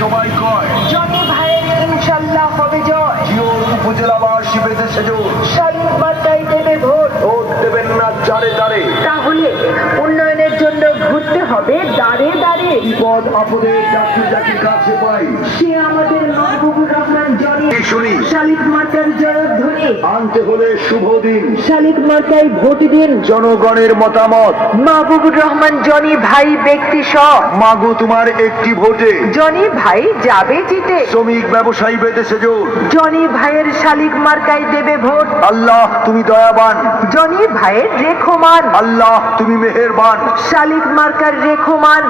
সবাই কয় জনি ভাইয়ের ইনশাল্লাহ হবে জয়। জিওর উপজেলাবাসী বেঁধে সেজো শালিক মার্কায় দেবে ভোট। ভোট দেবেন না জারে জারে, তাহলে উন্নয়নের জন্য ঘুরতে হবে দাঁড়ে দাঁড়ে। বিপদ আপদে যাকে যাকে কাছে পাই সে আমাদের মাহবুবুর রহমান জনি। শুনি শালিক মার্কার জয়ধ্বনি আনতে হলে শুভ দিন, শালিক মার্কায় ভোট দিন। জনগণের মতামত মাহবুবুর রহমান জনি ভাই ব্যক্তি সব। মাগো তোমার একটি ভোটে জনি ভাই যাবে জিতে। শ্রমিক ব্যবসায়ী বেঁধে সেজো জনি ভাইয়ের শালিক মার্কায় দেবে ভোট। আল্লাহ তুমি দয়াবান, জনি ভাইয়ের রেখমান। আল্লাহ তুমি মেহেরবান। শালিক মার্কার রেখমান।